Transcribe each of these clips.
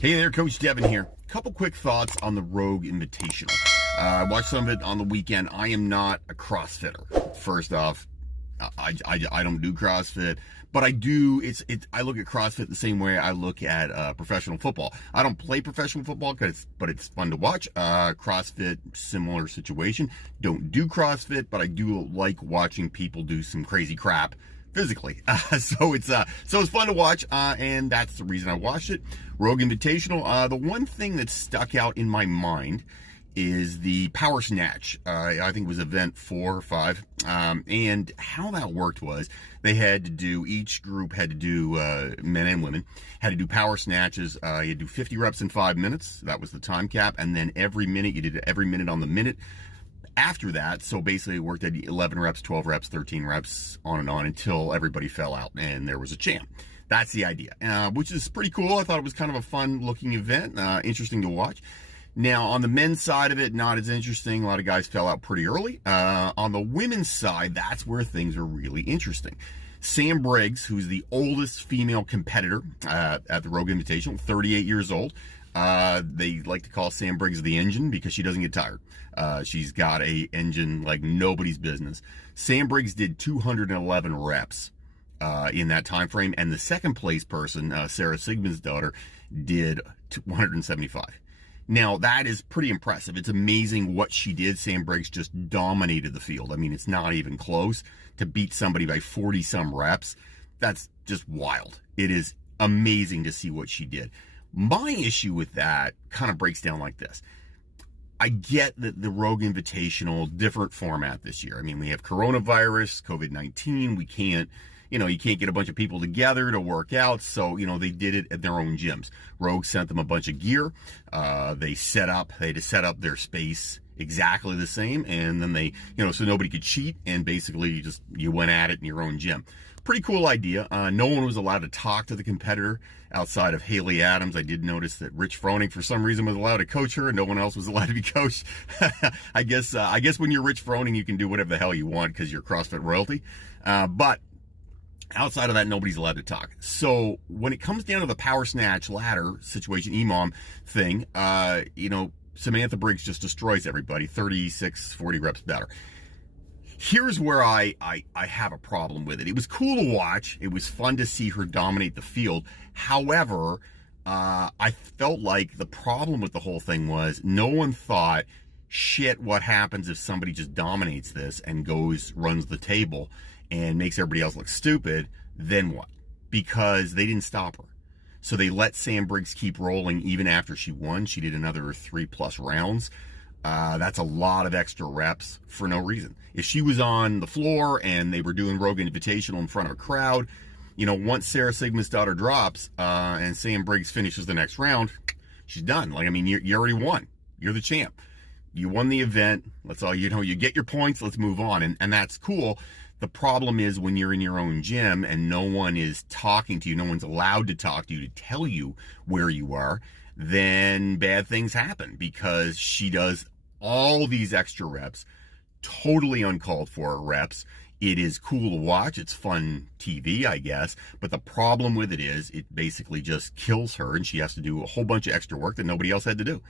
Hey there, Coach Devin here. Couple quick thoughts on the Rogue Invitational. I watched some of it on the weekend. I am not a CrossFitter. First off, I don't do CrossFit, but I do. I look at CrossFit the same way I look at professional football. I don't play professional football, but it's fun to watch. CrossFit, similar situation. Don't do CrossFit, but I do like watching people do some crazy crap physically. So it's fun to watch, and that's the reason I watched it. Rogue Invitational. The one thing that stuck out in my mind is the power snatch. I think it was event 4 or 5. And how that worked was each group had to do, men and women, had to do power snatches. You had to do 50 reps in 5 minutes. That was the time cap. And then every minute, you did every minute on the minute. After that, so basically it worked at 11 reps, 12 reps, 13 reps, on and on until everybody fell out and there was a champ. That's the idea, which is pretty cool. I thought it was kind of a fun looking event, interesting to watch. Now, on the men's side of it, not as interesting. A lot of guys fell out pretty early. On the women's side, that's where things are really interesting. Sam Briggs, who's the oldest female competitor at the Rogue Invitational, 38 years old. They like to call Sam Briggs the engine because she doesn't get tired. She's got a engine like nobody's business. Sam Briggs did 211 reps in that time frame, and the second place person, Sarah Sigmund's daughter, did 175. Now, that is pretty impressive. It's amazing what she did. Sam Briggs just dominated the field. I mean, it's not even close. To beat somebody by 40-some reps, that's just wild. It is amazing to see what she did. My issue with that kind of breaks down like this. I get that the Rogue Invitational, different format this year. I mean, we have coronavirus, COVID-19. We can't, you can't get a bunch of people together to work out. So, they did it at their own gyms. Rogue sent them a bunch of gear. They had to set up their space exactly the same. And then they, so nobody could cheat. And basically you went at it in your own gym. Pretty cool idea. No one was allowed to talk to the competitor outside of Haley Adams. I did notice that Rich Froning, for some reason, was allowed to coach her, and no one else was allowed to be coached. I guess when you're Rich Froning, you can do whatever the hell you want because you're CrossFit royalty. But outside of that, nobody's allowed to talk. So when it comes down to the power snatch ladder situation, EMOM thing, Samantha Briggs just destroys everybody. 36, 40 reps better. Here's where I have a problem with it. It was cool to watch. It was fun to see her dominate the field. However, I felt like the problem with the whole thing was no one thought, shit, what happens if somebody just dominates this and runs the table and makes everybody else look stupid? Then what? Because they didn't stop her. So they let Sam Briggs keep rolling even after she won. She did another 3+ rounds. That's a lot of extra reps for no reason. If she was on the floor and they were doing Rogue Invitational in front of a crowd, once Sarah Sigmund's daughter drops and Sam Briggs finishes the next round, she's done. You already won. You're the champ. You won the event. That's all. You get your points. Let's move on. And that's cool. The problem is when you're in your own gym and no one is talking to you, no one's allowed to talk to you to tell you where you are, then bad things happen because she does all these extra reps, totally uncalled for reps. It is cool to watch. It's fun TV, I guess. But the problem with it is it basically just kills her and she has to do a whole bunch of extra work that nobody else had to do.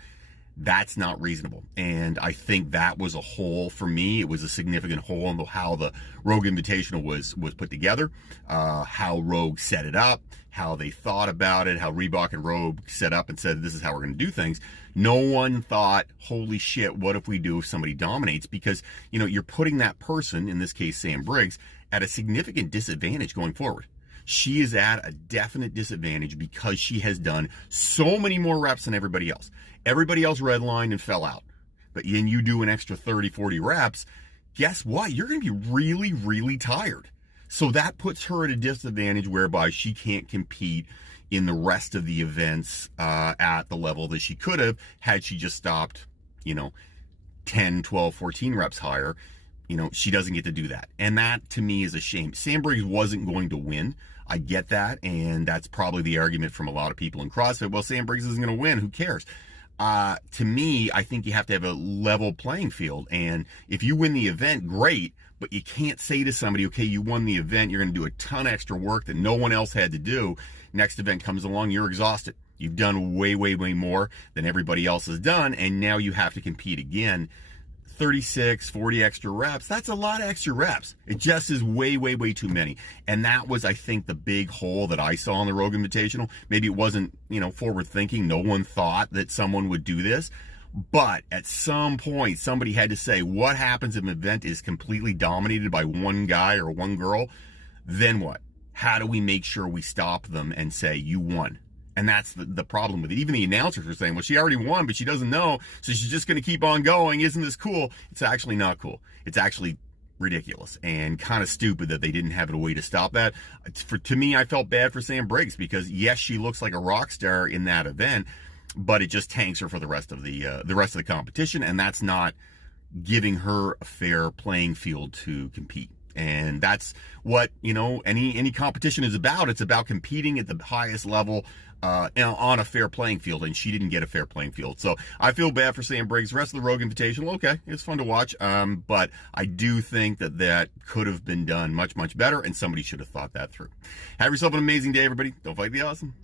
That's not reasonable. And I think that was a hole for me. It was a significant hole in how the Rogue Invitational was put together, how Rogue set it up, how they thought about it, how Reebok and Rogue set up and said, this is how we're going to do things. No one thought, holy shit, what if we do if somebody dominates? Because, you're putting that person, in this case, Sam Briggs, at a significant disadvantage going forward. She is at a definite disadvantage because she has done so many more reps than everybody else. Everybody else redlined and fell out. But then you do an extra 30, 40 reps, guess what? You're going to be really, really tired. So that puts her at a disadvantage whereby she can't compete in the rest of the events at the level that she could have had she just stopped, 10, 12, 14 reps higher. She doesn't get to do that. And that, to me, is a shame. Sam Briggs wasn't going to win. I get that, and that's probably the argument from a lot of people in CrossFit. Well, Sam Briggs isn't going to win. Who cares? To me, I think you have to have a level playing field. And if you win the event, great, but you can't say to somebody, okay, you won the event, you're going to do a ton of extra work that no one else had to do. Next event comes along, you're exhausted. You've done way, way, way more than everybody else has done, and now you have to compete again. 36, 40 extra reps, that's a lot of extra reps. It just is way, way, way too many. And that was, I think, the big hole that I saw in the Rogue Invitational. Maybe it wasn't, forward thinking. No one thought that someone would do this. But at some point, somebody had to say, what happens if an event is completely dominated by one guy or one girl? Then what? How do we make sure we stop them and say, you won? And that's the problem with it. Even the announcers are saying, well, she already won, but she doesn't know, so she's just going to keep on going. Isn't this cool? It's actually not cool. It's actually ridiculous and kind of stupid that they didn't have a way to stop that. To me, I felt bad for Sam Briggs because, yes, she looks like a rock star in that event, but it just tanks her for the rest of the competition, and that's not giving her a fair playing field to compete. And that's what, any competition is about. It's about competing at the highest level on a fair playing field, and she didn't get a fair playing field. So I feel bad for Sam Briggs. The rest of the Rogue Invitational, okay, it's fun to watch, but I do think that could have been done much, much better, and somebody should have thought that through. Have yourself an amazing day, everybody. Don't fight the awesome.